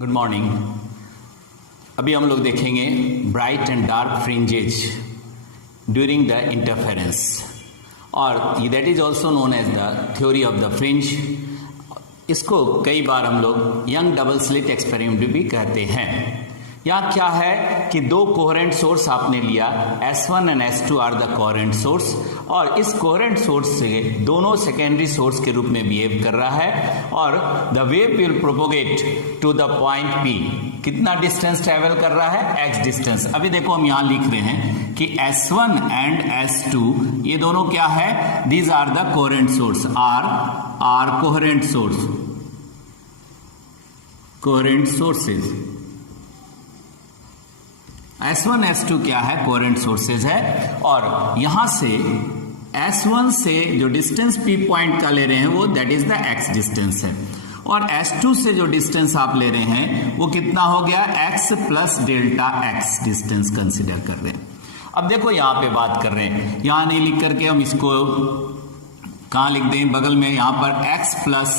Good morning. अभी हम लोग देखेंगे bright and dark fringes during the interference, और that is also known as the theory of the fringe. इसको कई बार हम लोग यंग डबल स्लिट एक्सपेरिमेंट भी कहते हैं। यहाँ क्या है कि दो कोहेरेंट सोर्स आपने लिया, S1 and S2 are the coherent source, और इस कोहेरेंट सोर्स से दोनों सेकेंडरी सोर्स के रूप में बिहेव कर रहा है, और the wave will propagate to the point P। कितना डिस्टेंस ट्रेवल कर रहा है? x distance. अभी देखो हम यहाँ लिख रहे हैं कि S1 एंड S2 ये दोनों क्या है? These are the coherent source, are coherent source, coherent sources. S1 S2 क्या है? कोहेरेंट सोर्सेज है, और यहां से S1 से जो डिस्टेंस P पॉइंट का ले रहे हैं वो that is the x distance है, और S2 से जो डिस्टेंस आप ले रहे हैं वो कितना हो गया? x plus delta x distance consider कर रहे हैं। अब देखो यहां पे बात कर रहे हैं, यहां नहीं लिख करके हम इसको कहां लिख दें? बगल में यहां पर x plus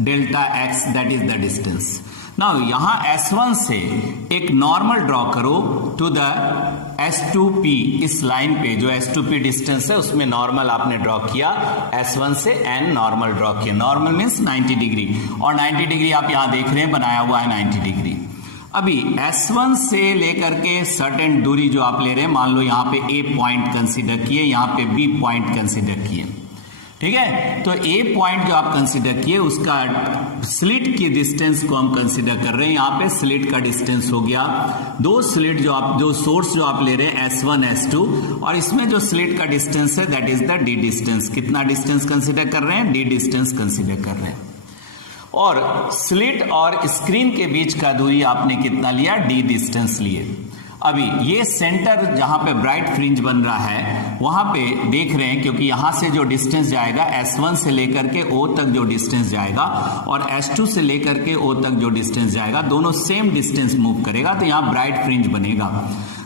delta x that is the distance. Now यहां S1 से एक नॉर्मल ड्रॉ करो टू द S2P। इस लाइन पे जो S2P डिस्टेंस है उसमें नॉर्मल आपने ड्रॉ किया, S1 से n नॉर्मल ड्रॉ किया। नॉर्मल मीन्स 90 डिग्री, और 90 डिग्री आप यहां देख रहे हैं बनाया हुआ है 90 डिग्री। अभी S1 से लेकर के सर्टेन दूरी जो आप ले रहे हैं, मान लो यहां पे A पॉइंट कंसिडर किए, यहां पे B पॉइंट कंसिडर किए, ठीक है। तो A पॉइंट जो आप कंसिडर किए उसका स्लिट की डिस्टेंस को हम कंसिडर कर रहे हैं। यहां पे स्लिट का डिस्टेंस हो गया, दो स्लिट जो सोर्स जो आप ले रहे हैं S1 S2, और इसमें जो स्लिट का डिस्टेंस है that is the D distance. कितना डिस्टेंस कंसिडर कर रहे हैं? D डिस्टेंस कंसिडर कर रहे हैं। और स्लिट और स्क्रीन के बीच का दूरी आपने कितना लिया? D डिस्टेंस लिए। अभी ये सेंटर जहां पे ब्राइट फ्रिंज बन रहा है वहां पे देख रहे हैं, क्योंकि यहां से जो डिस्टेंस जाएगा S1 से लेकर के O तक जो डिस्टेंस जाएगा, और S2 से लेकर के O तक जो डिस्टेंस जाएगा, दोनों सेम डिस्टेंस मूव करेगा, तो यहां ब्राइट फ्रिंज बनेगा।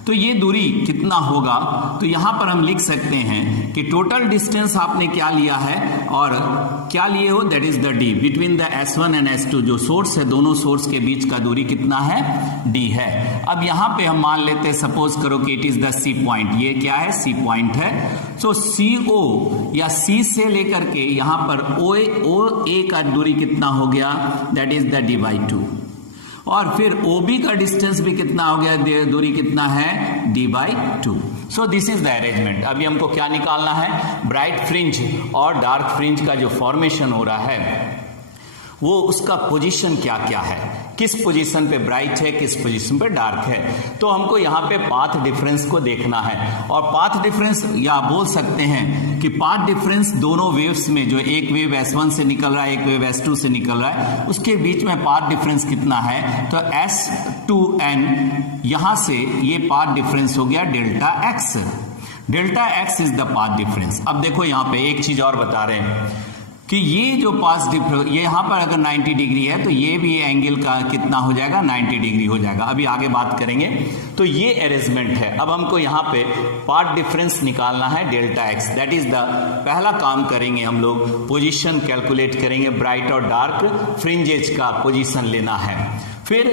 तो ये दूरी कितना होगा? तो यहां पर हम लिख सकते हैं कि टोटल डिस्टेंस आपने क्या लिया है और क्या लिए हो? That is the D between the S1 and S2। जो सोर्स है, दोनों सोर्स के बीच का दूरी कितना है? D है। अब यहां पे हम मान लेते हैं, सपोज करो कि it is the C point. ये क्या है? C पॉइंट है। सो CO या C से लेकर के यहां पर OA का दूरी कितना हो गया? That is the D/2। और फिर OB का डिस्टेंस भी कितना हो गया? दूरी कितना है? D/2। So this is the arrangement. अभी हमको क्या निकालना है? ब्राइट फ्रिंज और डार्क फ्रिंज का जो फॉर्मेशन हो रहा है वो उसका पोजीशन क्या क्या है, किस पोजीशन पे ब्राइट है, किस पोजीशन पे डार्क है। तो हमको यहाँ पे पाथ डिफरेंस को देखना है, और पाथ डिफरेंस या बोल सकते हैं कि पाथ डिफरेंस दोनों वेव्स में, जो एक वेव S1 से निकल रहा है, एक वेव S2 से निकल रहा है, उसके बीच में पाथ डिफरेंस कितना है? तो S2n, यहां से ये पाथ डिफरेंस हो गया delta x। Delta x is the path difference. अब देखो यहाँ पे एक चीज और बता रहे हैं कि ये जो पाथ डिफरेंस, ये यहां पर अगर 90 डिग्री है तो ये भी एंगल का कितना हो जाएगा? 90 डिग्री हो जाएगा। अभी आगे बात करेंगे। तो ये अरेंजमेंट है। अब हमको यहां पे पाथ डिफरेंस निकालना है delta x। That is the पहला काम करेंगे हम लोग, पोजीशन कैलकुलेट करेंगे, ब्राइट और डार्क फ्रिंजेज का पोजीशन लेना है। फिर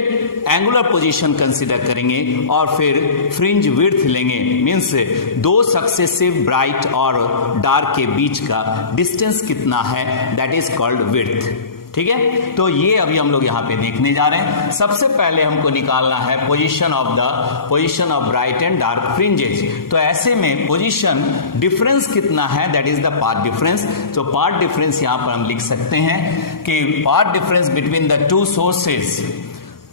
एंगुलर पोजीशन कंसीडर करेंगे, और फिर फ्रिंज विड्थ लेंगे, मींस दो सक्सेसिव ब्राइट और डार्क के बीच का डिस्टेंस कितना है, दैट इज कॉल्ड विड्थ। ठीक है, तो ये अभी हम लोग यहाँ पे देखने जा रहे हैं। सबसे पहले हमको निकालना है position of bright and dark fringes. तो ऐसे में पोजीशन डिफरेंस कितना है? That is the path difference. तो पाथ डिफरेंस यहाँ पर हम लिख सकते हैं कि path difference between the two sources,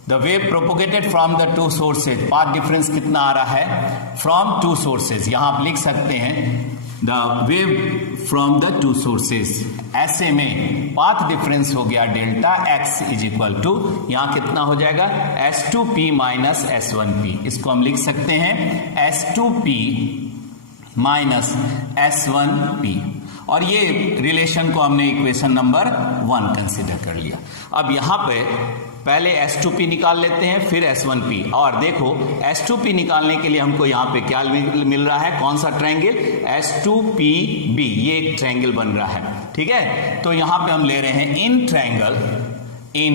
the wave propagated from the two sources, path difference कितना आ रहा है? From two sources. यहां आप लिख सकते हैं the wave from the two sources. ऐसे में पाथ डिफरेंस हो गया delta x is equal to, यहां कितना हो जाएगा? S2P minus S1P। इसको हम लिख सकते हैं S2P माइनस S1P, और ये रिलेशन को हमने इक्वेशन नंबर 1 कंसिडर कर लिया। अब यहां पे पहले S2P निकाल लेते हैं, फिर S1P। और देखो S2P निकालने के लिए हमको यहाँ पे क्या मिल रहा है? कौन सा ट्रायंगल? S2PB। ये एक ट्रायंगल बन रहा है, ठीक है। तो यहाँ पे हम ले रहे हैं in triangle in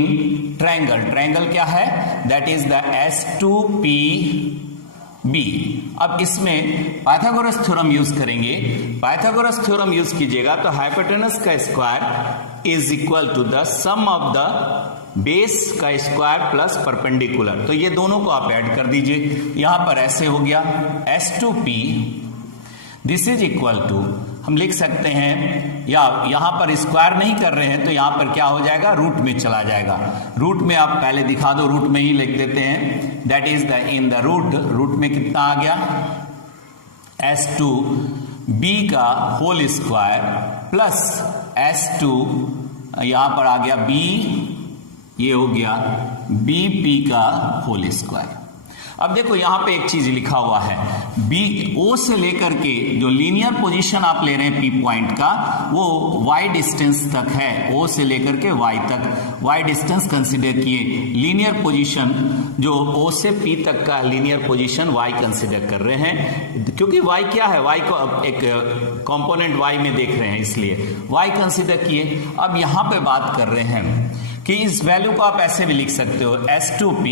triangle, triangle क्या है, दैट इज द S2PB। अब इसमें पाइथागोरस थ्योरम यूज करेंगे। पाइथागोरस थ्योरम यूज कीजिएगा तो हाइपोटेनस का square is equal to the sum of the base का स्क्वायर प्लस परपेंडिकुलर। तो ये दोनों को आप ऐड कर दीजिए, यहां पर ऐसे हो गया S2P, this is equal to, हम लिख सकते हैं, या यहां पर स्क्वायर नहीं कर रहे हैं तो यहां पर क्या हो जाएगा, रूट में चला जाएगा। रूट में आप पहले दिखा दो, रूट में ही लिख देते हैं, that is the in the root, root में कितना आ गया, S2B का होल स्क्वायर प्लस S2 यहां पर आ गया B, ये हो गया BP का होल स्क्वायर। अब देखो यहां पे एक चीज लिखा हुआ है, O से लेकर के जो लीनियर पोजीशन आप ले रहे हैं P पॉइंट का, वो Y डिस्टेंस तक है, O से लेकर के Y तक Y डिस्टेंस कंसीडर किए। लीनियर पोजीशन जो O से P तक का लीनियर पोजीशन Y कंसीडर कर रहे हैं, क्योंकि Y क्या है, Y को एक कंपोनेंट Y में देख रहे हैं, इसलिए Y कंसीडर किए। अब यहां पे बात कर रहे हैं कि इस वैल्यू को आप ऐसे भी लिख सकते हो, S2P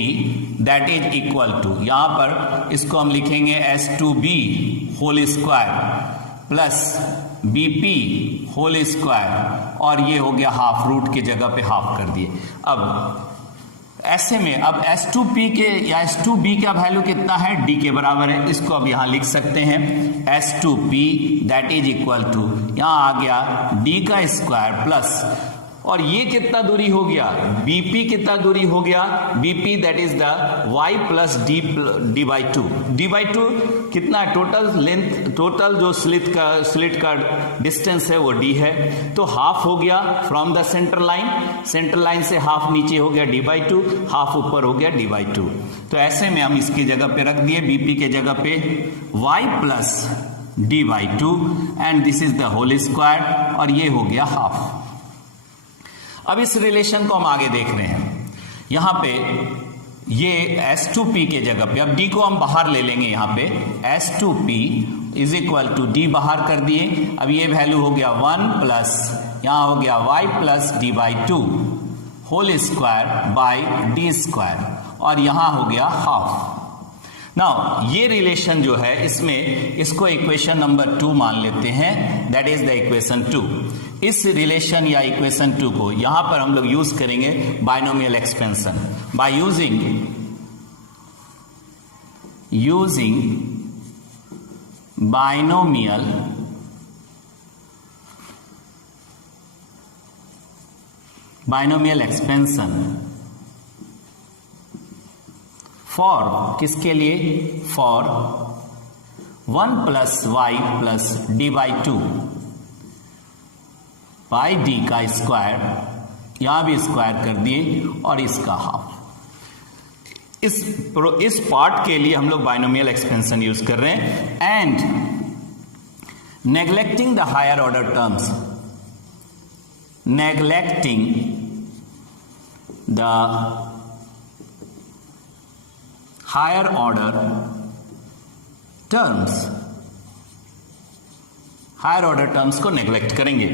that is equal to, यहां पर इसको हम लिखेंगे S2B whole square plus BP whole square, और ये हो गया हाफ, रूट की जगह पे हाफ कर दिए। अब ऐसे में अब S2P के या S2B का वैल्यू कितना है, D के बराबर है, इसको अब यहां लिख सकते हैं S2P that is equal to, यहां आ गया D का स्क्वायर प्लस, और ये कितना दूरी हो गया, BP कितना दूरी हो गया, BP that is the Y plus D by to, D by to कितना टोटल लेंथ, टोटल जो स्लिट का डिस्टेंस है वो D है, तो हाफ हो गया फ्रॉम द सेंटर लाइन से हाफ नीचे हो गया D बाई टू, हाफ ऊपर हो गया D बाई टू। तो ऐसे में हम इसकी जगह पे रख दिए, BP के जगह पे Y plus D by two and this is the whole square, और ये हो गया हाफ। अब इस रिलेशन को हम आगे देख रहे हैं, यहां पे ये S2P के जगह पे, अब D को हम बाहर ले लेंगे, यहां पे S2P is equal to D बाहर कर दिए, अब ये वैल्यू हो गया 1 प्लस, यहां हो गया Y plus D by two whole square by D square, और यहां हो गया हाफ। नाउ ये रिलेशन जो है, इसमें इसको इक्वेशन नंबर 2 मान लेते हैं, दैट इज द इक्वेशन 2। इस रिलेशन या इक्वेशन 2 को यहां पर हम लोग यूज करेंगे binomial expansion, by using binomial expansion for, किसके लिए, for 1 plus Y plus D by two by D का स्क्वायर, यहां भी स्क्वायर कर दिए, और इसका हाफ। इस पार्ट के लिए हम लोग बाइनोमियल एक्सपेंशन यूज कर रहे हैं, and neglecting the higher order terms, neglecting the higher order terms, higher order terms को नेग्लेक्ट करेंगे।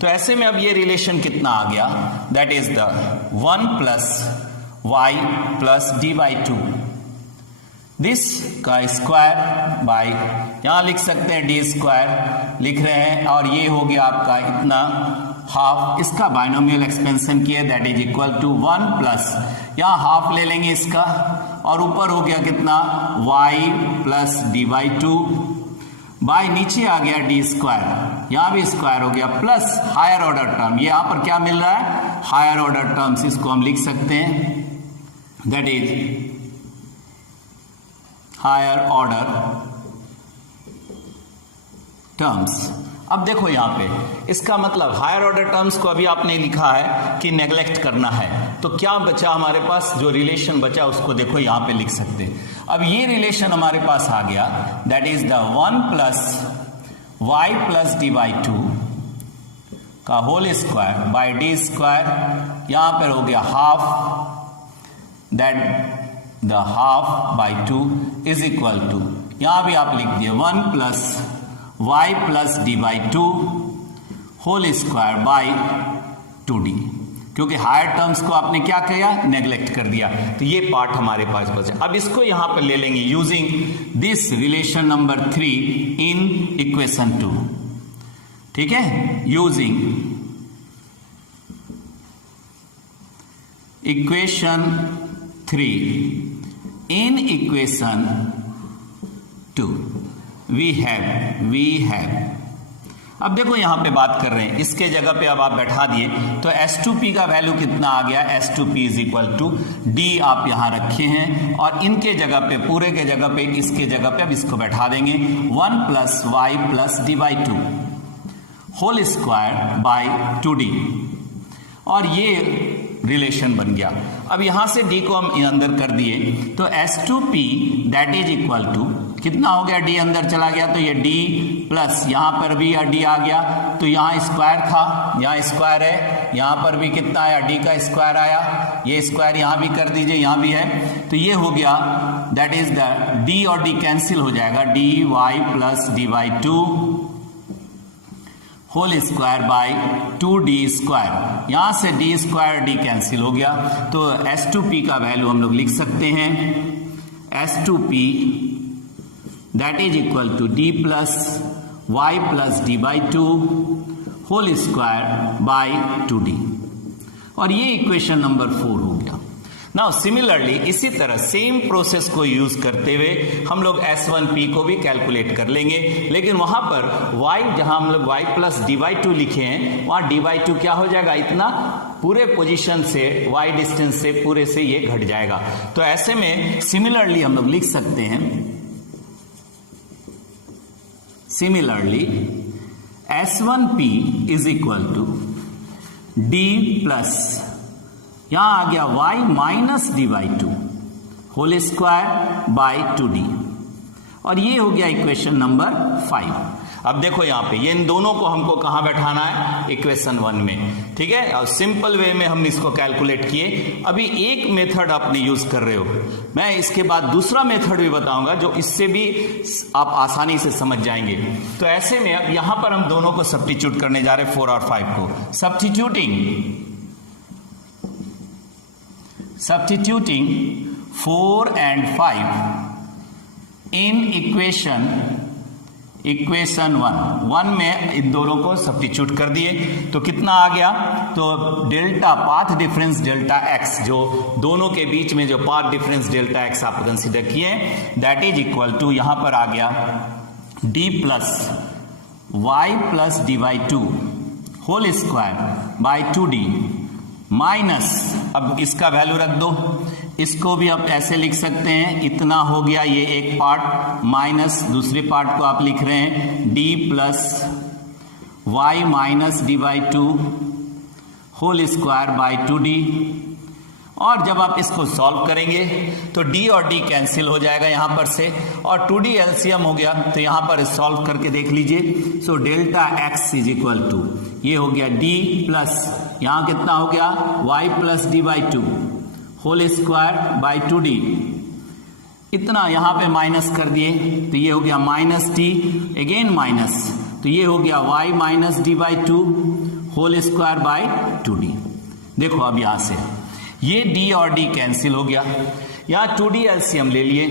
तो ऐसे में अब ये रिलेशन कितना आ गया, that is the 1 plus Y plus D by to, this का स्क्वायर बाई, यहां लिख सकते हैं D स्क्वायर लिख रहे हैं, और ये हो गया आपका इतना हाफ, इसका बाइनोमियल एक्सपेंशन किया, that is equal to 1 plus, यहां हाफ ले लेंगे इसका, और ऊपर हो गया कितना Y plus D by two, by नीचे आ गया D स्क्वायर, यहां भी स्क्वायर हो गया, प्लस हायर ऑर्डर टर्म, यहां पर क्या मिल रहा है, हायर ऑर्डर टर्म्स, इसको हम लिख सकते हैं, that is higher order terms. अब देखो यहां पे, इसका मतलब हायर ऑर्डर टर्म्स को अभी आपने लिखा है कि नेग्लेक्ट करना है, तो क्या बचा हमारे पास, जो रिलेशन बचा उसको देखो यहां पे लिख सकते हैं। अब ये रिलेशन हमारे पास आ गया, that is the 1 plus Y plus D by two का whole square by D square, यहां पर हो गया half, that the half by two is equal to, यहां भी आप लिख दिए 1 plus Y plus D by two whole square by 2D, क्योंकि हायर टर्म्स को आपने क्या किया, नेग्लेक्ट कर दिया। तो ये पार्ट हमारे पास बचा। अब इसको यहां पर ले लेंगे using this relation number 3 in equation 2, ठीक है, using equation 3 in equation 2 we have अब देखो यहां पे बात कर रहे हैं, इसके जगह पे अब आप बैठा दिए तो S2P का वैल्यू कितना आ गया, S2P is equal to D आप यहां रखे हैं और इनके जगह पे, पूरे के जगह पे, इसके जगह पे अब इसको बैठा देंगे 1 plus Y plus D by 2 whole square by 2D और ये रिलेशन बन गया। अब यहां से D को हम अंदर कर दिए तो S2P that is equal to कितना हो गया, D अंदर चला गया तो ये D प्लस यहां पर भी D आ गया तो यहां स्क्वायर था, यहां स्क्वायर है, यहां पर भी कितना आया, D का स्क्वायर आया, ये स्क्वायर यहां भी कर दीजिए, यहां भी है तो ये हो गया दैट इज द D और D कैंसिल हो जाएगा, dy plus dy 2 whole square by 2D square, यहां से D स्क्वायर D कैंसिल हो गया तो S2P का वैल्यू हम लोग लिख सकते हैं S2P that is equal to D plus y plus D by 2 whole square by 2D और ये इक्वेशन नंबर 4 हो गया। नाउ सिमिलरली इसी तरह सेम प्रोसेस को यूज करते हुए हम लोग S1P को भी कैलकुलेट कर लेंगे, लेकिन वहां पर y जहां हम लोग y प्लस डी बाई 2 लिखे हैं वहां डी बाई 2 क्या हो जाएगा, इतना पूरे पोजीशन से y डिस्टेंस से पूरे से ये घट जाएगा। तो ऐसे में सिमिलरली हम लोग लिख सकते हैं, similarly S1P is equal to D plus यहां आ गया y minus D by 2 whole square by 2D और ये हो गया इक्वेशन नंबर 5। अब देखो यहां पे ये इन दोनों को हमको कहां बैठाना है, इक्वेशन 1 में, ठीक है, और सिंपल वे में हम इसको कैलकुलेट किए। अभी एक मेथड आपने यूज कर रहे हो, मैं इसके बाद दूसरा मेथड भी बताऊंगा जो इससे भी आप आसानी से समझ जाएंगे। तो ऐसे में अब यहां पर हम दोनों को सब्स्टिट्यूट करने जा रहे हैं, 4 और 5 को। सब्स्टिट्यूटिंग 4 and 5 इन इक्वेशन 1 में इन दोनों को सब्स्टिट्यूट कर दिए तो कितना आ गया, तो delta path difference delta x, जो दोनों के बीच में जो पाथ डिफरेंस डेल्टा x आप कंसीडर किए दैट इज इक्वल टू यहां पर आ गया d plus y plus D by 2 whole square by 2D minus, अब इसका वैल्यू रख दो, इसको भी आप ऐसे लिख सकते हैं, इतना हो गया ये एक पार्ट, माइनस दूसरे पार्ट को आप लिख रहे हैं d plus y minus D by 2 whole square by 2D और जब आप इसको सॉल्व करेंगे तो d और d कैंसिल हो जाएगा यहां पर से और 2D एलसीएम हो गया तो यहां पर सॉल्व करके देख लीजिए। So delta x is equal to ये हो गया d प्लस यहां कितना हो गया y plus D by 2 whole square by 2D, इतना यहां पे माइनस कर दिए तो ये हो गया माइनस d अगेन माइनस तो ये हो गया y minus D by 2 whole square by 2D। देखो अब यहां से ये d और d कैंसिल हो गया, यहाँ 2D एलसीएम ले लिए,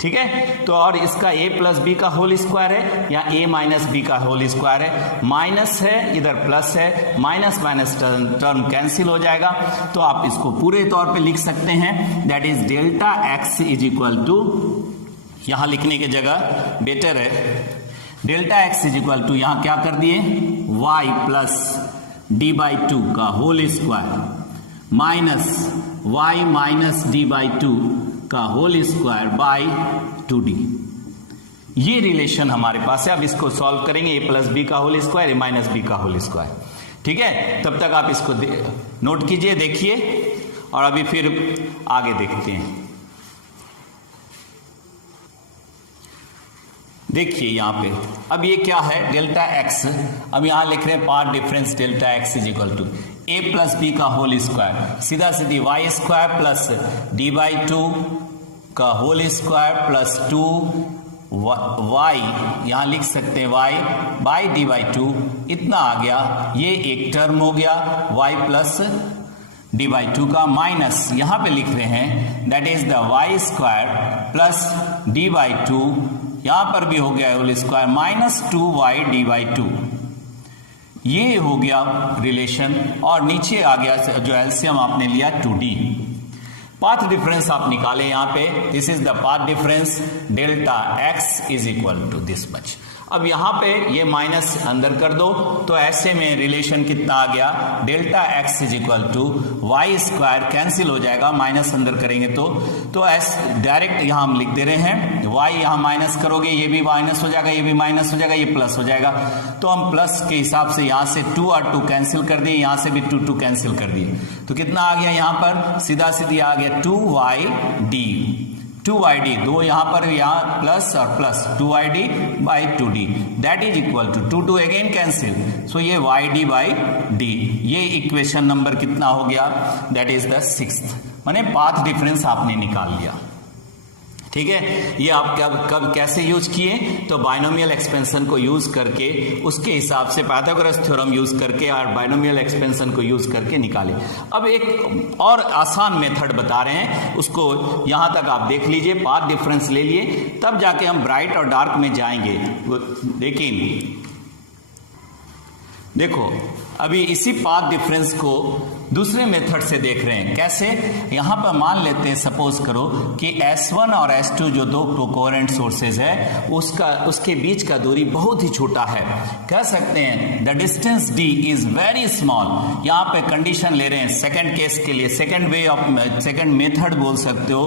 ठीक है, तो और इसका a प्लस बी का होल स्क्वायर है या a माइनस बी का होल स्क्वायर है, माइनस है इधर प्लस है, माइनस माइनस टर्म कैंसिल हो जाएगा तो आप इसको पूरे तौर पे लिख सकते हैं that is delta x is equal to, यहां लिखने की जगह बेटर है delta x is equal to यहां क्या कर दिए y प्लस डी बाई 2 का whole square minus y minus D by 2 का होल स्क्वायर बाई 2D। ये रिलेशन हमारे पास है। अब इसको सॉल्व करेंगे, a प्लस बी का whole square, a minus B का होल स्क्वायर, ठीक है। तब तक आप इसको नोट कीजिए, देखिए और अभी फिर आगे देखते हैं। देखिए यहां पे अब ये क्या है डेल्टा x, अब यहां लिख रहे हैं part difference delta x is equal to a plus B का होल स्क्वायर, सीधा सीधी y square plus D by 2 का होल स्क्वायर प्लस 2y यहां लिख सकते हैं y बाई डी बाई 2, इतना आ गया, ये एक टर्म हो गया y प्लस d/2 का माइनस यहां पे लिख रहे हैं that is the y square plus d/2, यहां पर भी हो गया whole square minus 2y d/2। ये हो गया रिलेशन और नीचे आ गया जो एलसीएम आपने लिया 2d। पाथ डिफरेंस आप निकालें यहां पे, this is the path difference, delta x is equal to this much. अब यहां पे ये माइनस अंदर कर दो तो ऐसे में रिलेशन कितना आ गया, delta x is equal to Y square, cancel हो जाएगा, माइनस अंदर करेंगे तो एस डायरेक्ट यहां हम लिख दे रहे हैं, y यहां माइनस करोगे ये भी माइनस हो जाएगा, ये भी माइनस हो जाएगा, ये प्लस हो जाएगा। तो हम प्लस के हिसाब से यहां से 2 और 2 कैंसिल कर दिए, यहां से भी 2 कैंसिल कर दिए, तो कितना आ गया यहां पर, सीधा सीधी आ गया 2yd, 2yd, दो यहां पर यहां प्लस और plus 2id by 2d that is equal to 2 again cancel, so ये yd बाई d, ये इक्वेशन नंबर कितना हो गया, दैट इज द 6th, माने पाथ डिफरेंस आपने निकाल लिया। ठीक है, ये आप कब कैसे यूज किए, तो बाइनोमियल एक्सपेंशन को यूज करके, उसके हिसाब से पाइथागोरस थ्योरम यूज करके और बाइनोमियल एक्सपेंशन को यूज करके निकाले। अब एक और आसान मेथड बता रहे हैं, उसको यहां तक आप देख लीजिए, पाथ डिफरेंस ले लिए, तब जाके हम ब्राइट और डार्क में जाएंगे। लेकिन देखो अभी इसी पाथ डिफरेंस को दूसरे मेथड से देख रहे हैं, कैसे, यहां पर मान लेते हैं, सपोज करो कि S1 और S2 जो दो कोहेरेंट सोर्सेज है उसके बीच का दूरी बहुत ही छोटा है, कह सकते हैं the distance d is very small. यहां पे कंडीशन ले रहे हैं सेकंड केस के लिए, सेकंड मेथड बोल सकते हो,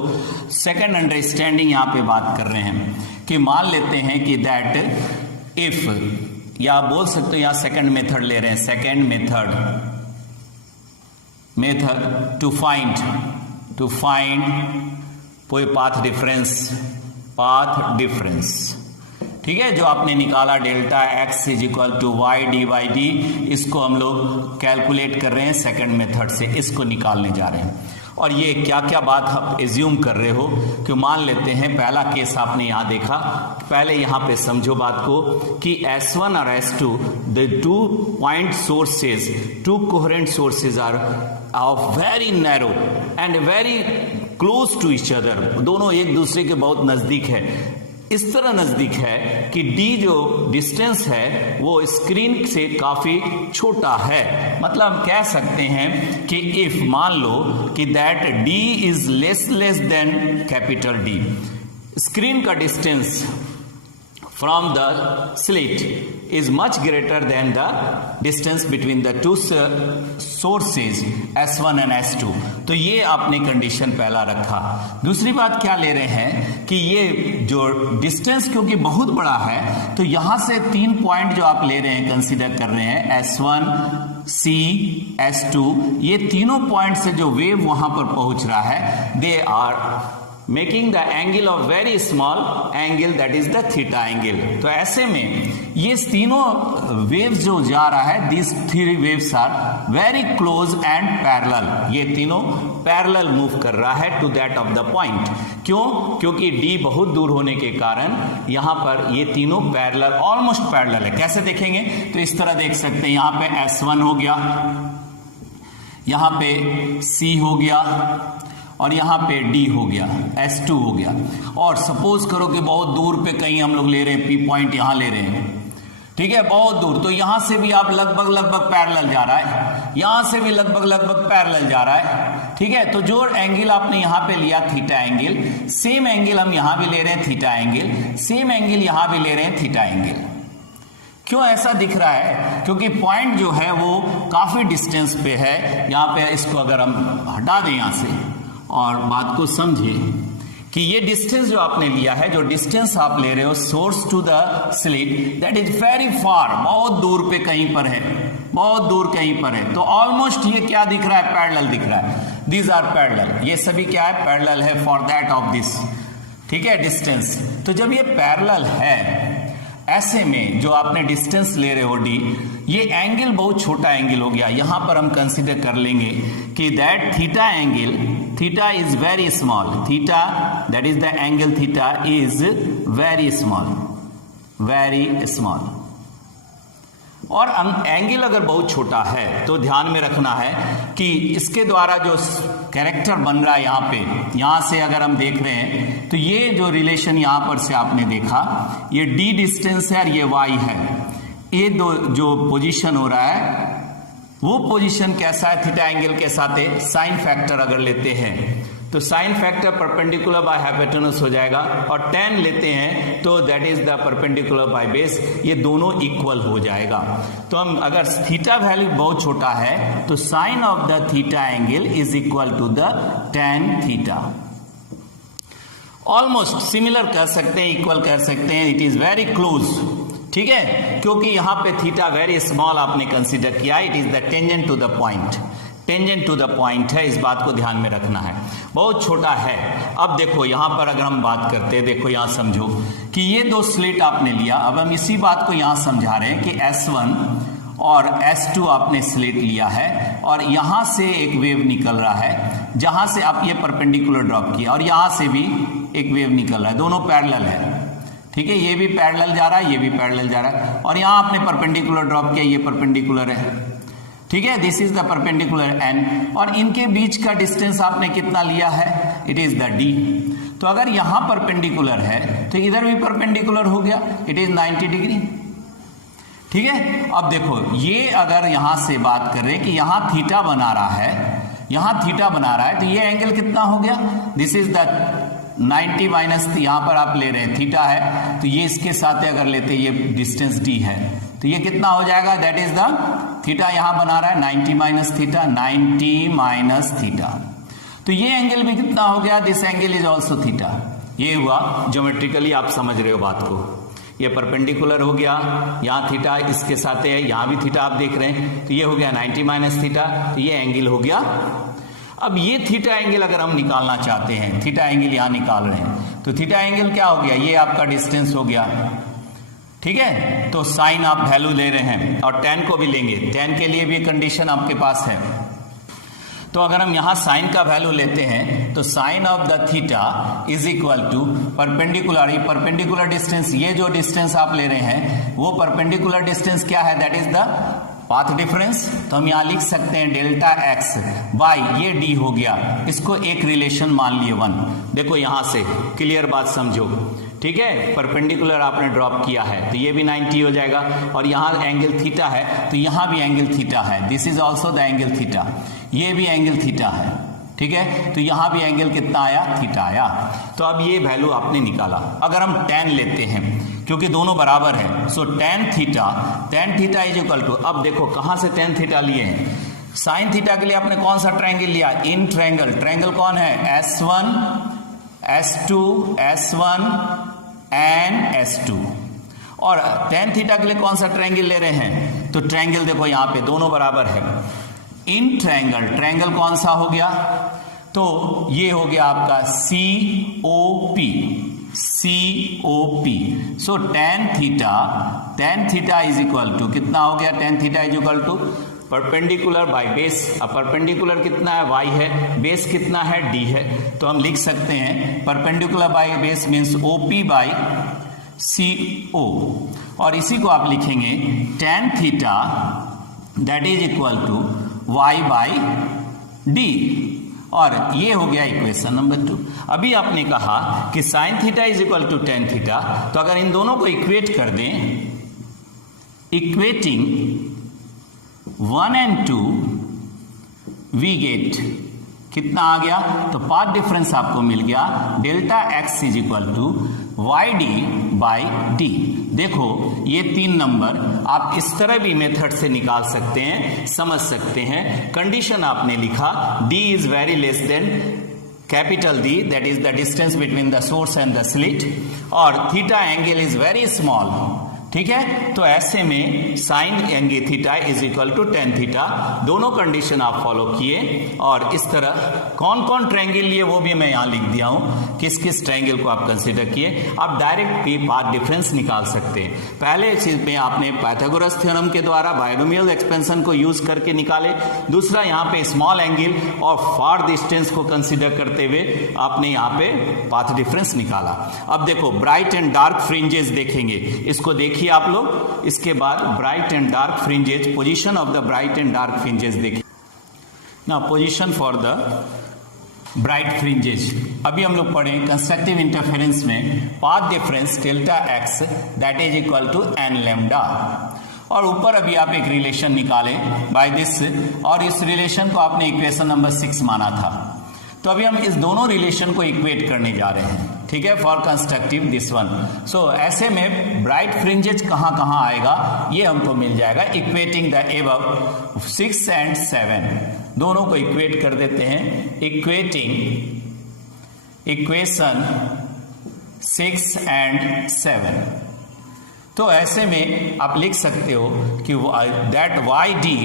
सेकंड अंडरस्टैंडिंग यहां पे बात कर रहे हैं कि मान लेते हैं कि दैट इफ, या बोल सकते हो यहां सेकंड मेथड ले रहे हैं, सेकंड मेथड टू फाइंड कोई पाथ डिफरेंस, ठीक है, जो आपने निकाला delta x is equal to Y dy/d, इसको हम लोग कैलकुलेट कर रहे हैं सेकंड मेथड से, इसको निकालने जा रहे हैं। और ये क्या क्या बात आप एज्यूम कर रहे हो कि मान लेते हैं, पहला केस आपने यहां देखा, पहले यहां पे समझो बात को कि S1 और S2 the 2 point sources, 2 coherent sources are of very narrow and very close to each other, दोनों एक दूसरे के बहुत नजदीक है, इस तरह नजदीक है कि d जो डिस्टेंस है वो स्क्रीन से काफी छोटा है। मतलब हम कह सकते हैं कि इफ मान लो कि that d is less than capital D, screen का distance from the slit is much greater than the distance between the two sources S1 and S2, तो ये आपने कंडीशन पहला रखा। दूसरी बात क्या ले रहे हैं कि ये जो डिस्टेंस क्योंकि बहुत बड़ा है, तो यहां से 3 पॉइंट जो आप ले रहे हैं, कंसीडर कर रहे हैं S1 C S2, ये तीनों पॉइंट से जो वेव वहां पर पहुंच रहा है, they are making the angle of very small angle, that is the theta angle. तो ऐसे में ये तीनों वेव्स जो जा रहा है, this 3 waves are very close and parallel, ये तीनों पैरेलल मूव कर रहा है to that of the point. क्यों? क्योंकि D बहुत दूर होने के कारण यहां पर ये तीनों पैरेलल, ऑलमोस्ट पैरेलल है। कैसे देखेंगे, तो इस तरह देख सकते हैं, यहां पे S1 हो गया, यहां पे C हो गया और यहां पे D हो गया, S2 हो गया। और सपोज करो कि बहुत दूर पे कहीं हम लोग ले रहे हैं, P पॉइंट यहां ले रहे हैं, ठीक है, बहुत दूर, तो यहां से भी आप लगभग पैरेलल जा रहा है, यहां से भी लगभग पैरेलल जा रहा है, ठीक है। तो जो एंगल आपने यहां पे लिया थीटा एंगल, सेम एंगल हम यहां भी ले रहे हैं थीटा एंगल, सेम एंगल यहां भी ले रहे हैं थीटा एंगल। क्यों ऐसा दिख रहा है? क्योंकि पॉइंट जो है वो काफी डिस्टेंस पे है। यहां पे इसको अगर हम हटा दें यहां से और बात को समझे कि ये डिस्टेंस जो आपने लिया है, जो डिस्टेंस आप ले रहे हो source to the slit, that is very far, बहुत दूर पे कहीं पर है, बहुत दूर कहीं पर है। तो ऑलमोस्ट ये क्या दिख रहा है, पैरेलल दिख रहा है, दीज आर पैरेलल, ये सभी क्या है, पैरेलल है फॉर दैट ऑफ दिस, ठीक है, डिस्टेंस। तो जब ये पैरेलल है, ऐसे में जो आपने डिस्टेंस ले रहे हो D, ये एंगल बहुत छोटा एंगल हो गया। यहां पर हम कंसीडर कर लेंगे कि that theta angle, theta is very small, theta that is the angle theta is very small, very small. और एंगल अगर बहुत छोटा है तो ध्यान में रखना है कि इसके द्वारा जो कैरेक्टर बन रहा है यहाँ पे, यहाँ से अगर हम देख रहे हैं तो ये जो रिलेशन यहाँ पर से आपने देखा, ये d डिस्टेंस है और ये y है, ये दो जो पोजीशन हो रहा है वो पोजीशन कैसा है थीटा एंगल के साथ है। साइन फैक्टर अगर लेते हैं तो sine factor perpendicular by hypotenuse हो जाएगा, और tan लेते हैं तो that is the perpendicular by base, ये दोनों इक्वल हो जाएगा। तो हम अगर थीटा वैल्यू बहुत छोटा है तो sine of the theta angle is equal to the tan theta. Almost similar कर सकते हैं, इक्वल कर सकते हैं, इट इज वेरी क्लोज, ठीक है, क्योंकि यहां पे थीटा वेरी स्मॉल आपने कंसीडर किया, it is the tangent to the point, tangent to the point है, इस बात को ध्यान में रखना है, बहुत छोटा है। अब देखो यहां पर अगर हम बात करते हैं, देखो यहां समझो कि ये दो स्लिट आपने लिया, अब हम इसी बात को यहां समझा रहे हैं कि S1 और S2 आपने स्लिट लिया है और यहां से एक वेव निकल रहा है, जहां से आप ये परपेंडिकुलर ड्रॉप किया और यहां से भी एक वेव निकल रहा है, दोनों पैरेलल है, ठीक है, ये भी पैरेलल जा रहा है, ये भी पैरेलल जा रहा है, और यहां आपने परपेंडिकुलर ड्रॉप किया, ये परपेंडिकुलर है, ठीक है, this is the perpendicular and, और इनके बीच का डिस्टेंस आपने कितना लिया है, इट इज द d। तो अगर यहां परपेंडिकुलर है तो इधर भी परपेंडिकुलर हो गया, इट इज 90 डिग्री, ठीक है। अब देखो ये अगर यहां से बात करें कि यहां थीटा बना रहा है, यहां थीटा बना रहा है, तो ये एंगल कितना हो गया, दिस इज द 90 माइनस, यहां पर आप ले रहे हैं थीटा है, तो ये इसके साथ अगर लेते ये डिस्टेंस d है, तो ये कितना हो जाएगा, दैट इज द थीटा यहां बना रहा है 90 माइनस थीटा, 90 माइनस थीटा, तो ये एंगल भी कितना हो गया, this angle is also theta. ये हुआ ज्योमेट्रिकली, आप समझ रहे हो बात को, ये परपेंडिकुलर हो गया, यहाँ थीटा इसके साथ है, यहाँ भी थीटा आप देख रहे हैं, तो ये हो गया 90 माइनस थीटा, तो ये एंगल हो गया। अब ये थीटा एंगल अगर हम निकालना चाहते हैं, थीटा एंगल यहाँ निकाल रहे हैं, तो थीटा एंगल क्या हो गया, ये आपका डिस्टेंस हो गया, ठीक है, तो साइन आप वैल्यू ले रहे हैं और tan को भी लेंगे, tan के लिए भी कंडीशन आपके पास है, तो अगर हम यहां साइन का वैल्यू लेते हैं तो sine of the theta is equal to perpendicular, ये परपेंडिकुलर डिस्टेंस, ये जो डिस्टेंस आप ले रहे हैं वो परपेंडिकुलर डिस्टेंस क्या है, that is the path difference, तो हम यहां लिख सकते हैं डेल्टा एक्स बाई ये d हो गया, इसको एक रिलेशन मान लिए 1। देखो यहां से क्लियर बात समझो, ठीक है, परपेंडिकुलर आपने ड्रॉप किया है तो ये भी 90 हो जाएगा, और यहाँ एंगल थीटा है तो यहाँ भी एंगल थीटा है, this is also the angle theta, ये भी एंगल थीटा है, ठीक है, तो यहाँ भी एंगल कितना आया, थीटा आया। तो अब ये वैल्यू आपने निकाला, अगर हम tan लेते हैं क्योंकि दोनों बराबर है, so tan theta is equal to, अब देखो कहाँ से tan थीटा लिए हैं, साइन थीटा के लिए आपने कौन सा ट्रायंगल लिया, इन ट्रायंगल, ट्रायंगल कौन है, S1 S2 S1 and S2, और tan थीटा के लिए कौन सा ट्रायंगल ले रहे हैं, तो ट्रायंगल देखो यहाँ पे दोनों बराबर है, इन ट्रायंगल, ट्रायंगल कौन सा हो गया, तो ये हो गया आपका COP, so tan theta is equal to कितना हो गया, tan theta is equal to perpendicular by base, अब परपेंडिकुलर कितना है, y है, बेस कितना है, d है, तो हम लिख सकते हैं perpendicular by base means OP by CO, और इसी को आप लिखेंगे tan theta that is equal to y by d, और ये हो गया इक्वेशन नंबर 2। अभी आपने कहा कि sine theta is equal to tan theta, तो अगर इन दोनों को इक्वेट कर दें, इक्वेटिंग 1 and 2 वी गेट कितना आ गया, तो पाथ डिफरेंस आपको मिल गया delta X is equal to Y D by D. देखो ये 3 नंबर आप इस तरह भी मेथड से निकाल सकते हैं, समझ सकते हैं। कंडीशन आपने लिखा d is very less than capital D, that is the distance between the source and the slit, और theta angle is very small, ठीक है। तो ऐसे में sine angle theta is equal to tan theta, दोनों condition आप follow किए, और इस तरह कौन कौन ट्रायंगल लिए वो भी मैं यहां लिख दिया हूं, किस किस ट्रायंगल को आप कंसीडर किए। आप डायरेक्ट भी पाथ डिफरेंस निकाल सकते हैं। पहले चीज में आपने पाइथागोरस थ्योरम के द्वारा बायनोमियल एक्सपेंशन को यूज करके निकाले, दूसरा यहाँ पे स्मॉल एंगल और फार डिस्टेंस को कंसीडर करते हुए आपने यहाँ पे पाथ डिफरेंस निकाला। अब देखो ब्राइट एंड डार्क फ्रिंजेस देखेंगे, इसको देखिए देखिए आप लोग। इसके बाद bright and dark fringes, position of the bright and dark fringes देखिए ना, position for the bright fringes. अभी हम लोग पढ़े कंस्ट्रक्टिव इंटरफेरेंस में path difference delta X that is equal to N lambda, और ऊपर अभी आप एक रिलेशन निकाले बाय दिस, और इस रिलेशन को आपने इक्वेशन नंबर 6 माना था। तो अभी हम इस दोनों रिलेशन को इक्वेट करने जा रहे हैं, ठीक है, फॉर कंस्ट्रक्टिव दिस वन। सो ऐसे में ब्राइट फ्रिंजेज कहाँ कहाँ आएगा ये हमको मिल जाएगा इक्वेटिंग द एबव 6 एंड 7, दोनों को इक्वेट कर देते हैं। इक्वेटिंग इक्वेशन 6 एंड 7, तो ऐसे में आप लिख सकते हो कि that Y D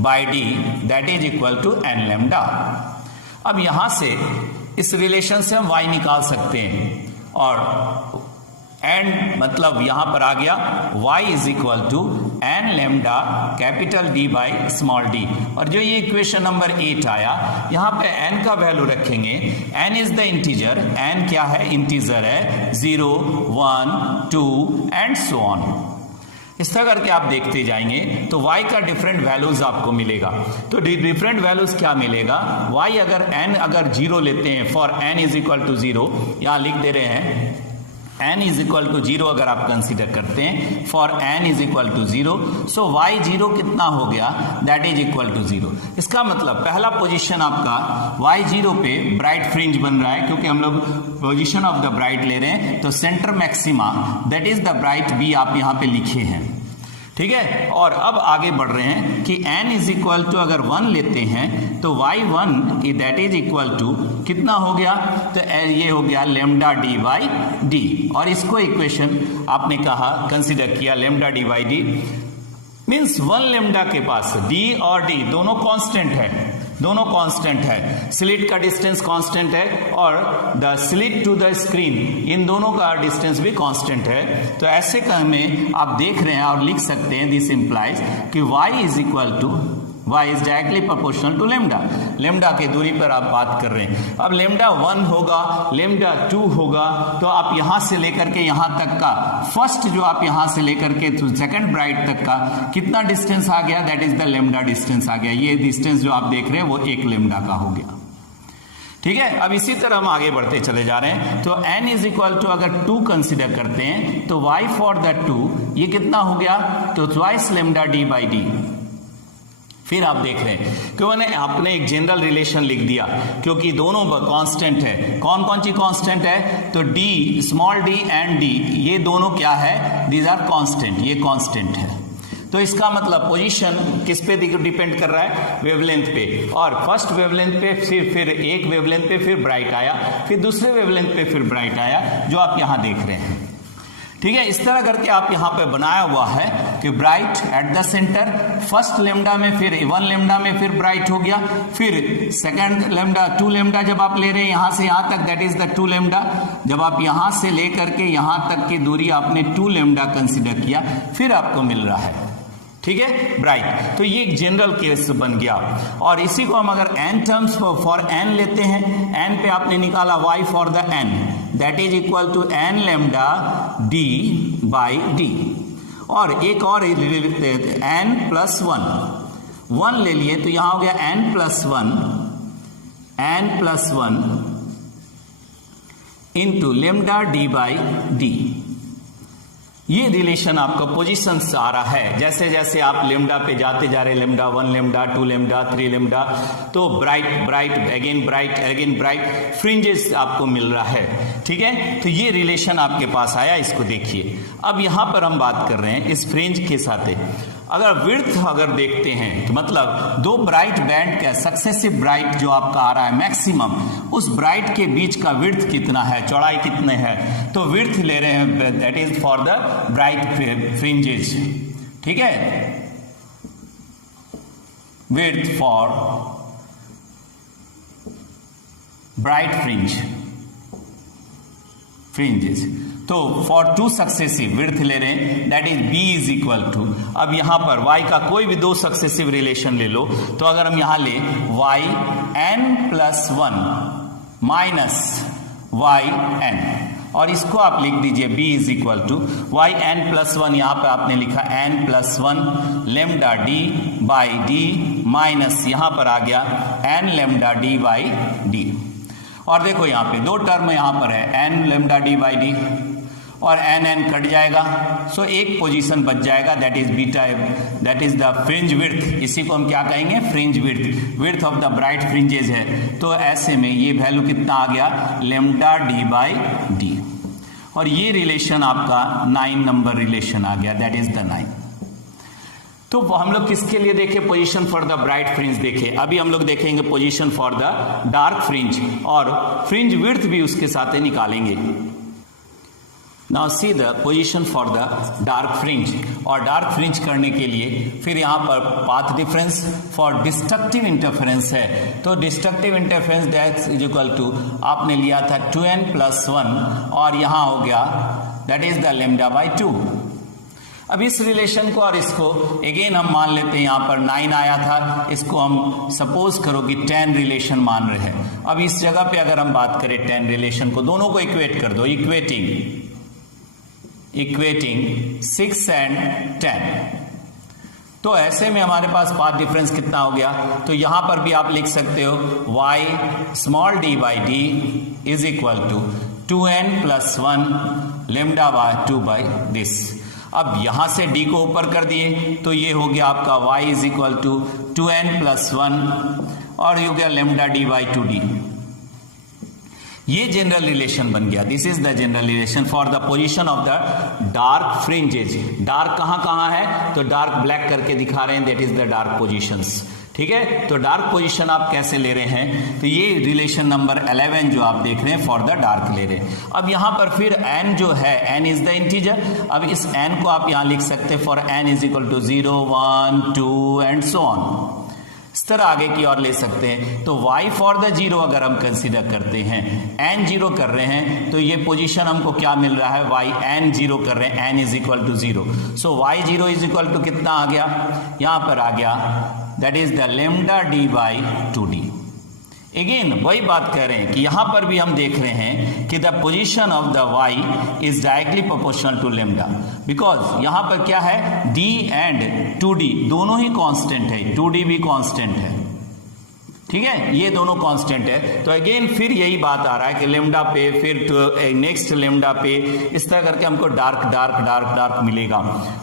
by D that is equal to N lambda. अब यहां से इस रिलेशन से हम y निकाल सकते हैं, और एंड मतलब यहां पर आ गया y is equal to N lambda capital D by small d, और जो ये इक्वेशन नंबर 8 आया, यहां पे n का वैल्यू रखेंगे। n is the integer, n क्या है, इंटीजर है, 0 1 2 एंड सो ऑन। इस तरह करके आप देखते जाएंगे तो y का डिफरेंट वैल्यूज आपको मिलेगा। तो डिफरेंट वैल्यूज क्या मिलेगा, y अगर n अगर 0 लेते हैं, for n is equal to 0, यहां लिख दे रहे हैं n इज इक्वल टू 0 अगर आप कंसीडर करते हैं, for n is equal to 0, so y 0 कितना हो गया, दैट इज इक्वल टू 0। इसका मतलब पहला पोजीशन आपका y 0 पे ब्राइट फ्रिंज बन रहा है, क्योंकि हम लोग पोजीशन ऑफ द ब्राइट ले रहे हैं, तो centre maxima that is the bright b आप यहां पे लिखे हैं, ठीक है। और अब आगे बढ़ रहे हैं कि n इज इक्वल टू अगर 1 लेते हैं तो y1 that is equal to कितना हो गया, तो ये हो गया लेमडा d बाई डी, और इसको इक्वेशन आपने कहा कंसीडर किया lambda d by D means 1 lambda के पास d और d दोनों कांस्टेंट है, दोनों कांस्टेंट है, स्लिट का डिस्टेंस कांस्टेंट है और the slit to the screen, इन दोनों का डिस्टेंस भी कांस्टेंट है। तो ऐसे में आप देख रहे हैं और लिख सकते हैं दिस इंप्लाइज कि y is equal to y is directly proportional to lambda, lambda की दूरी पर आप बात कर रहे हैं। अब लेमडा 1 होगा, लेमडा 2 होगा, तो आप यहां से लेकर के यहां तक का फर्स्ट जो आप यहां से लेकर के सेकंड ब्राइट तक का कितना डिस्टेंस आ गया, that is the lambda distance आ गया। ये डिस्टेंस जो आप देख रहे हैं वो 1 लेमडा का हो गया, ठीक है। अब इसी तरह हम आगे बढ़ते चले जा रहे हैं। तो n इज इक्वल टू अगर 2 कंसिडर करते हैं तो y फॉर द 2 ये कितना हो गया, तो twice lambda d by D. फिर आप देख रहे हैं कि मैंने आपने एक जनरल रिलेशन लिख दिया, क्योंकि दोनों कांस्टेंट है। कौन कौन सी कांस्टेंट है, तो d small d and d ये दोनों क्या है, दीज आर कांस्टेंट, ये कांस्टेंट है। तो इसका मतलब पोजीशन किस पे डिपेंड कर रहा है, वेवलेंथ पे, और फर्स्ट वेवलेंथ पे फिर एक वेवलेंथ पे फिर ब्राइट आया, फिर दूसरे वेवलेंथ पे फिर ब्राइट आया, जो आप यहां देख रहे हैं, ठीक है। इस तरह करके आप यहां पे बनाया हुआ है कि bright at the centre, first lambda में फिर 1 लेमडा में फिर ब्राइट हो गया, फिर सेकंड लेमडा 2 लेमडा जब आप ले रहे हैं यहां से यहां तक, दैट इज द 2 लेमडा। जब आप यहां से लेकर के यहां तक की दूरी आपने 2 लेमडा कंसीडर किया, फिर आपको मिल रहा है, ठीक है, ब्राइट। तो ये एक जनरल केस बन गया। और इसी को हम अगर n टर्म्स फॉर n लेते हैं, n पे आपने निकाला y for the n that is equal to n lambda d by D, और एक और n प्लस 1 ले लिए, तो यहां हो गया n plus 1 into lambda d by D. ये रिलेशन आपका पोजीशन से आ रहा है। जैसे जैसे आप लेमडा पे जाते जा रहे, लेमडा 1 लेमडा 2 लेमडा 3 लेमडा, तो ब्राइट अगेन ब्राइट फ्रिंजेस आपको मिल रहा है, ठीक है। तो ये रिलेशन आपके पास आया, इसको देखिए। अब यहां पर हम बात कर रहे हैं इस फ्रिंज के साथ, अगर विड्थ अगर देखते हैं तो मतलब 2 ब्राइट बैंड का सक्सेसिव ब्राइट जो आपका आ रहा है मैक्सिमम, उस ब्राइट के बीच का विड्थ कितना है, चौड़ाई कितने है, तो विड्थ ले रहे हैं that is for the bright fringes, ठीक है, विड्थ फॉर ब्राइट फ्रिंजेस। तो फॉर 2 सक्सेसिव विड्थ ले रहे हैं, that is b is equal to, अब यहां पर y का कोई भी 2 सक्सेसिव रिलेशन ले लो, तो अगर हम यहां ले y n plus 1 minus y n, और इसको आप लिख दीजिए b is equal to Y N plus one, यहाँ पे आपने लिखा n plus one lambda D by D minus यहाँ पर आ गया n lambda D by D. और देखो यहाँ पे दो टर्म यहाँ पर है n lambda D by D और n कट जाएगा, सो एक पोजीशन बच जाएगा that is beta, that is the fringe width. इसी को हम क्या कहेंगे, fringe width, width of the bright fringes है। तो ऐसे में ये वैल्यू कितना आ गया, लेमडा डी बाई डी, और ये रिलेशन आपका 9 नंबर रिलेशन आ गया, दैट इज द 9। तो हम लोग किसके लिए देखे, position for the bright fringe देखे। अभी हम लोग देखेंगे position for the dark fringe, और फ्रिंज विड्थ भी उसके साथ ही निकालेंगे। Now see the position for the dark fringe, और डार्क फ्रिंज करने के लिए फिर यहाँ पर path difference for destructive interference है। तो destructive interference that is equal to आपने लिया था 2n प्लस 1 और यहाँ हो गया that is the lambda by 2। अब इस रिलेशन को और इसको अगेन हम मान लेते हैं, यहाँ पर 9 आया था, इसको हम सपोज करो कि 10 रिलेशन मान रहे हैं। अब इस जगह पे अगर हम बात करें 10 रिलेशन को, दोनों को इक्वेट कर दो, इक्वेटिंग 6 and 10। तो ऐसे में हमारे पास पाथ डिफरेंस कितना हो गया, तो यहां पर भी आप लिख सकते हो y small d by D is equal to 2n plus 1 lambda by 2 by this. अब यहां से d को ऊपर कर दिए तो ये हो गया आपका y is equal to 2n plus 1 और ये हो गया लेमडा d बाई 2d। ये जनरल रिलेशन बन गया, this is the general relation for the position of the dark fringes. Dark कहां कहां है, तो डार्क ब्लैक करके दिखा रहे हैं, that is the dark positions. ठीक है, तो डार्क पोजीशन आप कैसे ले रहे हैं, तो ये रिलेशन नंबर 11 जो आप देख रहे हैं फॉर द डार्क ले रहे हैं। अब यहां पर फिर n जो है, n इज द इंटीजर, अब इस n को आप यहां लिख सकते हैं for n is equal to 0 1 2 and so on, इस तरह आगे की ओर ले सकते हैं। तो y फॉर द 0 अगर हम कंसीडर करते हैं, n 0 कर रहे हैं, तो ये पोजीशन हमको क्या मिल रहा है, y n 0 कर रहे हैं, n is equal to 0। So y 0 is equal to कितना आ गया, यहां पर आ गया that is the lambda D by 2d। Again वही बात कह रहे हैं कि यहां पर भी हम देख रहे हैं कि the position of the y is directly proportional to lambda, because यहां पर क्या है, d एंड 2d दोनों ही कांस्टेंट है, 2d भी कांस्टेंट है। ठीक है, ये दोनों कांस्टेंट है। तो अगेन फिर यही बात आ रहा है कि लेमडा पे फिर नेक्स्ट लेमडा पे, इस तरह करके हमको डार्क डार्क डार्क डार्क मिलेगा।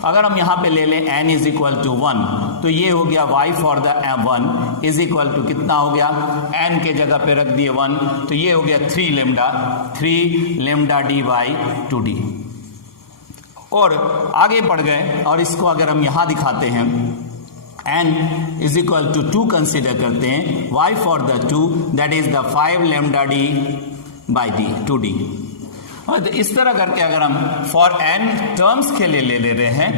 अगर हम यहाँ पे ले लें n इज इक्वल टू 1, तो ये हो गया y for the 1 is equal to कितना हो गया, n के जगह पे रख दिए 1, तो ये हो गया 3 लेमडा डी बाई 2d। और आगे बढ़ गए और इसको अगर हम यहाँ दिखाते हैं, n is equal to 2 consider करते हैं, y for the 2 that is the 5 lambda D by D 2d। और इस तरह करके अगर हम फॉर n टर्म्स के लिए ले रहे हैं,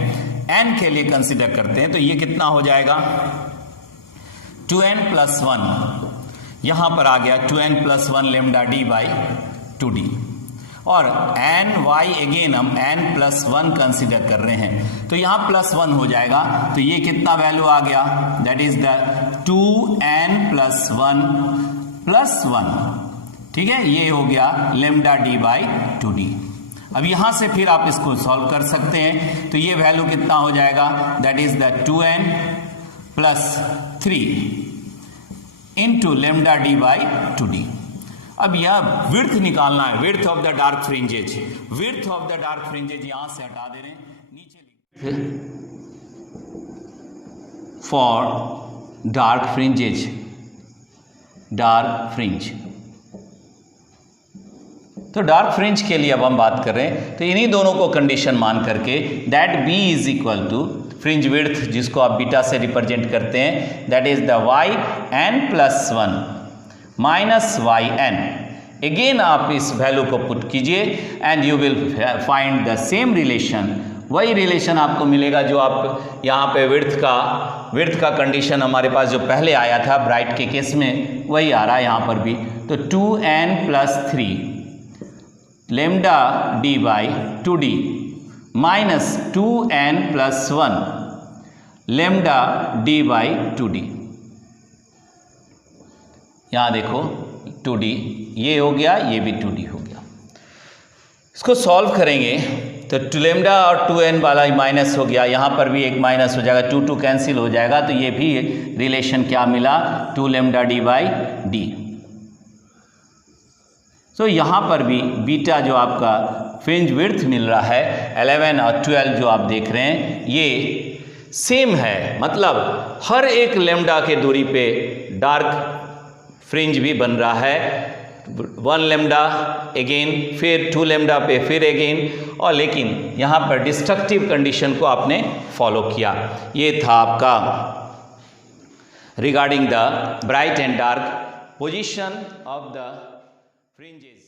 n के लिए कंसिडर करते हैं, तो ये कितना हो जाएगा 2n प्लस 1, यहां पर आ गया 2n plus 1 lambda D by 2d। और एन वाई अगेन हम n प्लस 1 कंसिडर कर रहे हैं, तो यहां प्लस 1 हो जाएगा, तो ये कितना वैल्यू आ गया, that is the 2n plus 1 plus 1। ठीक है, ये हो गया लेमडा डी बाई 2d। अब यहां से फिर आप इसको सॉल्व कर सकते हैं, तो ये वैल्यू कितना हो जाएगा, that is the 2n plus 3 into lambda D by 2d। अब यह विड्थ निकालना है, width of the dark fringes, width of the dark fringes यहां से हटा दे रहे हैं, नीचे for dark fringes, dark fringe. तो डार्क फ्रिंज के लिए अब हम बात कर रहे हैं, तो इन्हीं दोनों को कंडीशन मान करके that b is equal to fringe width, जिसको आप बीटा से रिप्रेजेंट करते हैं, that is the y n plus 1 minus Y N. Again आप इस वैल्यू को पुट कीजिए and you will find the same relation, वही रिलेशन आपको मिलेगा जो आप यहाँ पे विड्थ का कंडीशन हमारे पास जो पहले आया था ब्राइट के केस में, वही आ रहा है यहाँ पर भी। तो 2n plus 3 lambda D by 2d minus 2n plus 1 lambda D by 2d। यहाँ देखो 2d ये हो गया, ये भी 2d हो गया। इसको सॉल्व करेंगे तो 2 लैम्डा और 2n वाला माइनस हो गया, यहाँ पर भी एक माइनस हो जाएगा, 2 2 कैंसिल हो जाएगा, तो ये भी रिलेशन क्या मिला 2 लैम्डा डी बाई डी। तो यहाँ पर भी बीटा जो आपका फ्रिंज विड्थ मिल रहा है 11 और 12 जो आप देख रहे हैं ये सेम है, मतलब हर एक लैम्डा के दूरी पे डार्क फ्रिंज भी बन रहा है, 1 लैम्डा अगेन, फिर 2 लैम्डा पे फिर अगेन, और लेकिन यहाँ पर डिस्ट्रक्टिव कंडीशन को आपने फॉलो किया। ये था आपका regarding the bright and dark position of the fringes,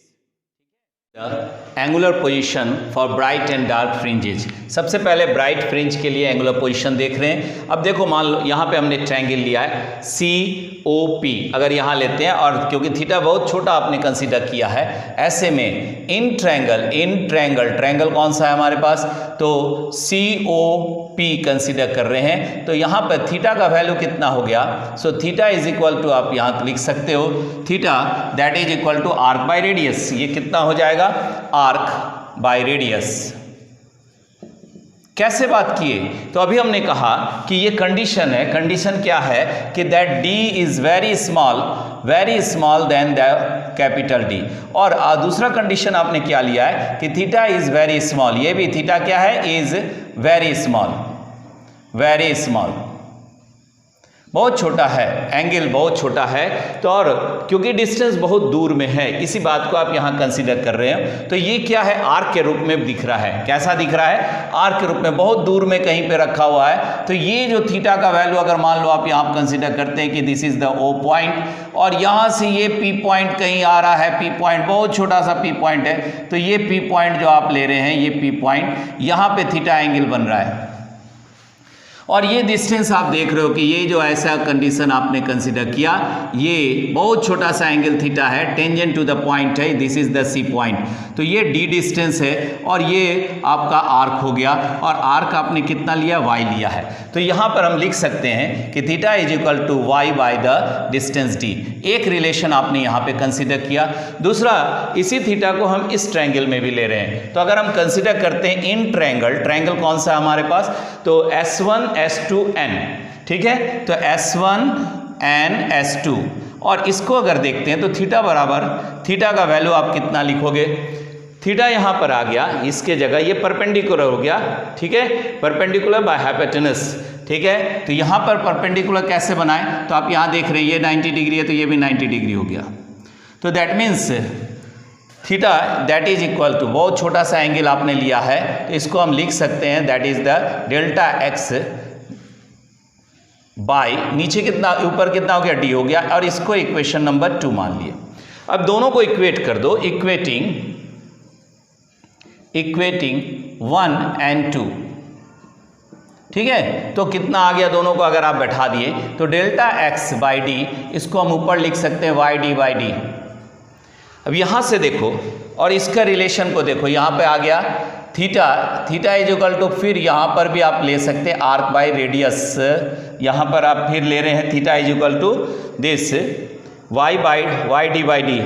angular position for bright and dark fringes. सबसे पहले ब्राइट फ्रिंज के लिए एंगुलर पोजीशन देख रहे हैं। अब देखो मान लो यहाँ पे हमने ट्रायंगल लिया है COP, अगर यहाँ लेते हैं और क्योंकि थीटा बहुत छोटा आपने कंसीडर किया है, ऐसे में इन ट्रायंगल कौन सा है हमारे पास, तो COP कंसीडर कर रहे हैं, तो यहाँ पर थीटा का वैल्यू कितना हो गया, so theta is equal to आप यहाँ लिख सकते हो theta that is equal to arc by radius. ये कितना हो जाएगा, आर्क बाय रेडियस। कैसे बात किए, तो अभी हमने कहा कि ये कंडीशन है, कंडीशन क्या है कि that d is very small then the capital D, और दूसरा कंडीशन आपने क्या लिया है कि थीटा इज वेरी स्मॉल, ये भी थीटा क्या है, इज वेरी स्मॉल, बहुत छोटा है, एंगल बहुत छोटा है, तो और क्योंकि डिस्टेंस बहुत दूर में है, इसी बात को आप यहाँ कंसीडर कर रहे हैं, तो ये क्या है, आर्क के रूप में दिख रहा है। कैसा दिख रहा है, आर्क के रूप में, बहुत दूर में कहीं पे रखा हुआ है। तो ये जो थीटा का वैल्यू अगर मान लो आप यहाँ कंसीडर करते हैं कि this is the O point, और यहाँ से ये P पॉइंट कहीं आ रहा है, P पॉइंट बहुत छोटा सा P पॉइंट है, तो ये P पॉइंट जो आप ले रहे हैं, ये P पॉइंट, यहाँ पे थीटा एंगल बन रहा है, और ये डिस्टेंस आप देख रहे हो कि ये जो ऐसा कंडीशन आपने कंसीडर किया, ये बहुत छोटा सा एंगल थीटा है, टेंजेंट टू द पॉइंट है, this is the C point, तो ये D डिस्टेंस है, और ये आपका आर्क हो गया, और आर्क आपने कितना लिया, Y लिया है। तो यहाँ पर हम लिख सकते हैं कि theta is equal to Y by the distance D। एक रिलेशन आपने यहाँ पे कंसीडर किया। दूसरा, इसी थीटा को हम इस ट्रायंगल में भी ले रहे हैं, तो अगर हम कंसीडर करते हैं इन ट्रायंगल कौन सा है हमारे पास, तो S1 S2 N, ठीक है, तो S1 N S2, और इसको अगर देखते हैं तो थीटा बराबर, थीटा का वैल्यू आप कितना लिखोगे, थीटा यहाँ पर आ गया, इसके जगह ये परपेंडिकुलर हो गया, ठीक है, परपेंडिकुलर बाय हाइपोटेनस, ठीक है, तो यहाँ पर परपेंडिकुलर कैसे बनाए, तो आप यहाँ देख रहे हैं ये 90 डिग्री है, तो ये भी 90 डिग्री हो गया, तो that means theta that is equal to, बहुत छोटा सा एंगल आपने लिया है, तो इसको हम लिख सकते हैं that is the delta x by, नीचे कितना, ऊपर कितना हो गया, D हो गया, और इसको इक्वेशन नंबर 2 मान लिए। अब दोनों को इक्वेट कर दो, इक्वेटिंग 1 and 2, ठीक है, तो कितना आ गया, दोनों को अगर आप बैठा दिए तो डेल्टा x बाई डी, इसको हम ऊपर लिख सकते हैं YD बाई डी। अब यहाँ से देखो और इसका रिलेशन को देखो, यहाँ पे आ गया थीटा इज इक्वल टू, फिर यहाँ पर भी आप ले सकते हैं आर्क बाय रेडियस, यहाँ पर आप फिर ले रहे हैं theta is equal to this YD by D,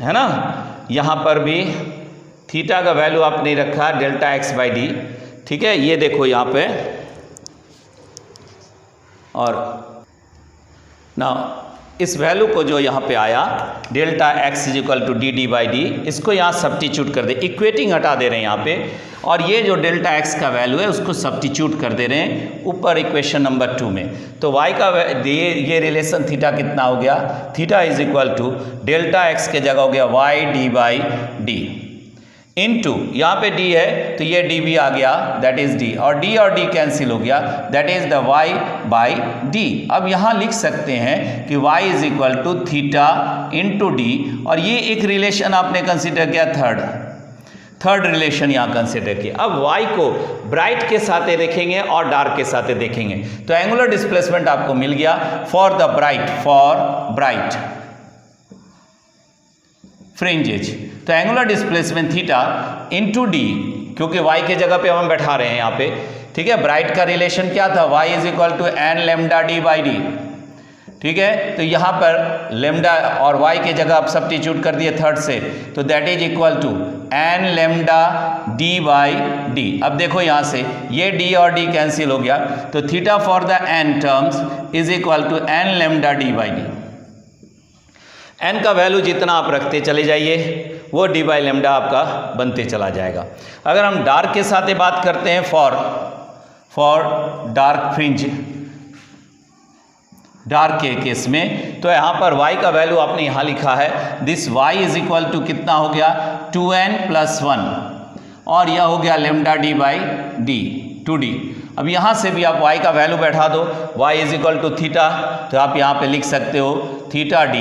है ना, यहाँ पर भी थीटा का वैल्यू आपने रखा डेल्टा x बाई डी, ठीक है, ये देखो यहाँ पे, और ना इस वैल्यू को जो यहाँ पे आया delta x is equal to D by D, इसको यहाँ सब्स्टिट्यूट कर दे, इक्वेटिंग हटा दे रहे हैं यहाँ पे, और ये जो डेल्टा x का वैल्यू है उसको सब्स्टिट्यूट कर दे रहे हैं ऊपर इक्वेशन नंबर 2 में, तो y का ये रिलेशन थीटा कितना हो गया, theta is equal to delta x के जगह हो गया YD बाई डी इनटू, यहाँ पे D है तो ये D भी आ गया, दैट इज D, और D कैंसिल हो गया, that is the Y by D। अब यहाँ लिख सकते हैं कि Y is equal to theta into D, और ये एक रिलेशन आपने कंसिडर किया, थर्ड रिलेशन यहाँ कंसिडर किया। अब Y को ब्राइट के साथ देखेंगे और डार्क के साथ देखेंगे, तो एंगुलर डिस्प्लेसमेंट आपको मिल गया फॉर ब्राइट फ्रिंजेज, तो angular displacement theta into D, क्योंकि y के जगह पे हम बैठा रहे हैं यहाँ पे, ठीक है, ब्राइट का रिलेशन क्या था, y is equal to n lambda D by D, ठीक है। तो यहाँ पर लेमडा और y के जगह आप सब्स्टिट्यूट कर दिए थर्ड से, तो that is equal to n lambda d by D. अब देखो यहाँ से ये d और d कैंसिल हो गया, तो theta for the n terms is equal to n lambda d by D. n का वैल्यू जितना आप रखते चले जाइए वो d बाई लेमडा आपका बनते चला जाएगा। अगर हम डार्क के साथ बात करते हैं फॉर डार्क फ्रिंज, डार्क के केस में, तो यहाँ पर y का वैल्यू आपने यहाँ लिखा है, this y is equal to कितना हो गया 2n प्लस 1 और यह हो गया lambda d by D 2d। अब यहाँ से भी आप y का वैल्यू बैठा दो, y is equal to theta, तो आप यहाँ पे लिख सकते हो theta d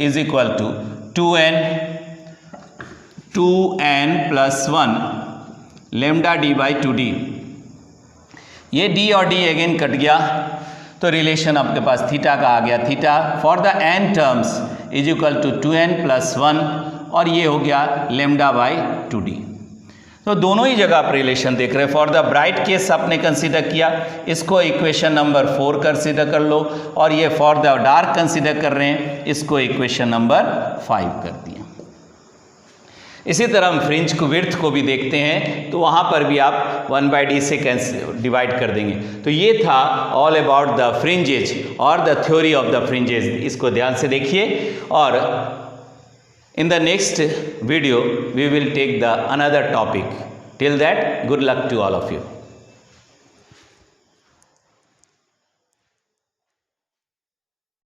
is equal to 2n plus 1 lambda d by 2d। ये d और d अगेन कट गया, तो रिलेशन आपके पास थीटा का आ गया, theta for the n terms is equal to 2n plus 1 और ये हो गया लेमडा बाई 2d। तो दोनों ही जगह आप रिलेशन देख रहे हैं। फॉर द ब्राइट केस आपने कंसीडर किया, इसको इक्वेशन नंबर 4 कंसीडर कर लो, और ये फॉर द डार्क कंसीडर कर रहे हैं, इसको इक्वेशन नंबर 5 कर दिया। इसी तरह हम फ्रिंज को विड्थ को भी देखते हैं, तो वहाँ पर भी आप 1/d से डिवाइड कर देंगे। तो ये था ऑल अबाउट द फ्रिंजेज और the theory of the fringes. इसको ध्यान से देखिए, और in the next video we will take the another topic. Till that, good luck to all of you.